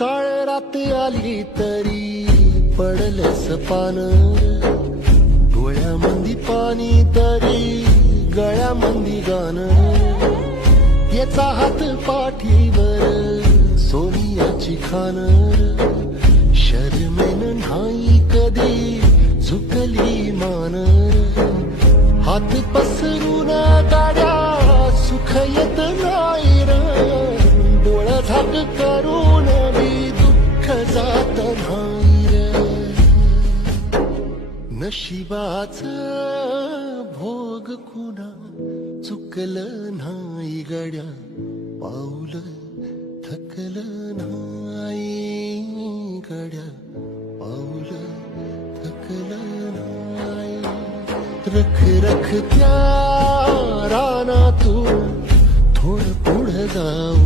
काळ रात आली तरी पडलंस पान, डोळ्यामंदी पाणी तरी गळ्यामंदी गाणं. याचा हात पाठीवर सोनियाची खान, शर्मेन नाही कधी झुकली मान. हात पसरून गाड्या सुख येत नाही र, डोळ झाक करून मी दुःख जात नाही र. नशिबाच भोग कुणा चुकलं नाही गड्या, पाऊल थकलं नाही गड्या, पाऊल थकलं नाही. रख रख त्या रानातून थोडं पुढं जाऊ